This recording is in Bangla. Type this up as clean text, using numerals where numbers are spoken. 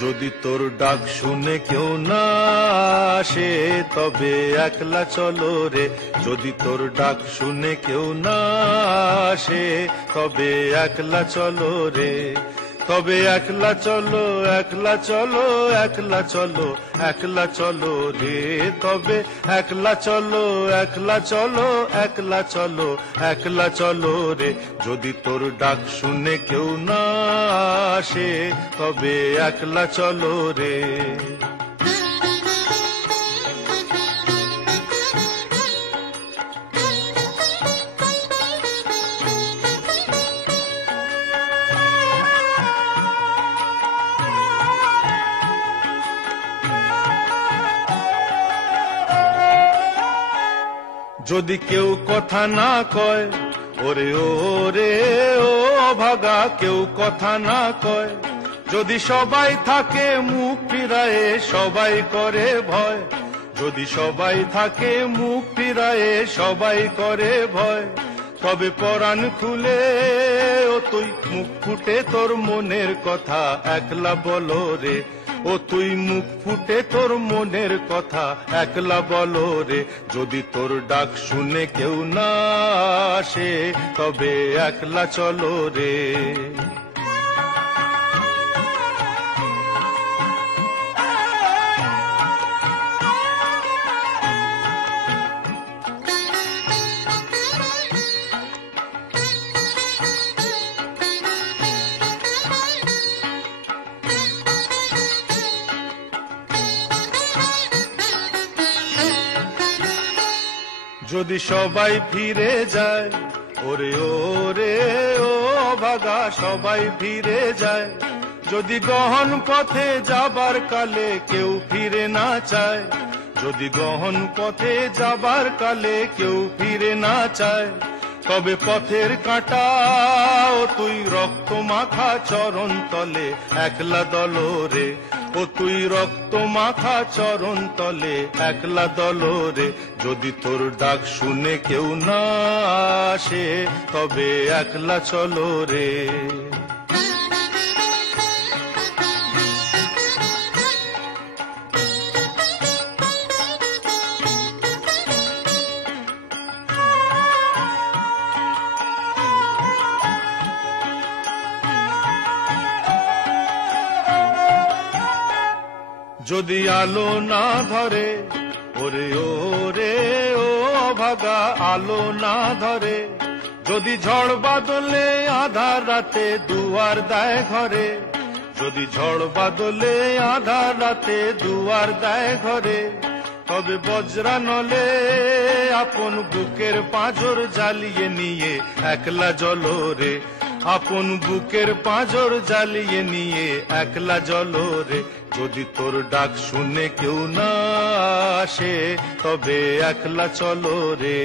যদি তোর ডাক শুনে কেউ না আসে তবে একলা চলো রে। যদি তোর ডাক শুনে কেউ না আসে তবে একলা চলো রে। তবে একলা চলো, একলা চলো, একলা চলো, একলা চলো রে। তবে একলা চলো, একলা চলো, একলা চলো, একলা চলো রে। যদি তোর ডাক শুনে কেউ না আসে তবে একলা চলো রে। যদি কেউ কথা না কয়, ওরে ওরে ও অভাগা, কেউ কথা না কয়। যদি সবাই থাকে মুখ ফিরায়ে, সবাই করে ভয়। যদি সবাই থাকে মুখ ফিরায়ে, সবাই করে ভয়। তবে পরাণ খুলে ও তুই মুখ ফুটে তোর মনের কথা একলা বলো রে। ও তুই মুখ ফুটে তোর মনের কথা একলা বলো রে। যদি তোর ডাক শুনে কেউ না আসে তবে একলা চলো রে। যদি সবাই ফিরে যায়, ওরে ওরে ও অভাগা, সবাই ফিরে যায়। যদি গহন পথে যাবার কালে কেউ ফিরে না চায়, যদি গহন পথে যাবার কালে কেউ ফিরে না চায়, তবে পথের কাঁটা ও তুই রক্ত মাখা চরণ তলে একলা দলো রে। ও তুই রক্ত মাখা চরণ তলে একলা দলো রে। যদি তোর ডাক শুনে কেউ না আসে তবে একলা চলো রে। যদি আলো না ধরে, ওরে ওরে ও অভাগা, আলো না ধরে। যদি ঝড় বাদলে আধার রাতে দুয়ার দেয় ঘরে, যদি ঝড় বাদলে আধার রাতে দুয়ার দেয় ঘরে, তবে বজ্রা নলে আপন বুকের পাঁজর জ্বালিয়ে নিয়ে একলা জ্বলো রে। আপন বুকের পাঁজর জ্বালিয়ে নিয়ে একলা জ্বলো রে। যদি তোর ডাক শুনে কেউ না আসে তবে একলা চলো রে।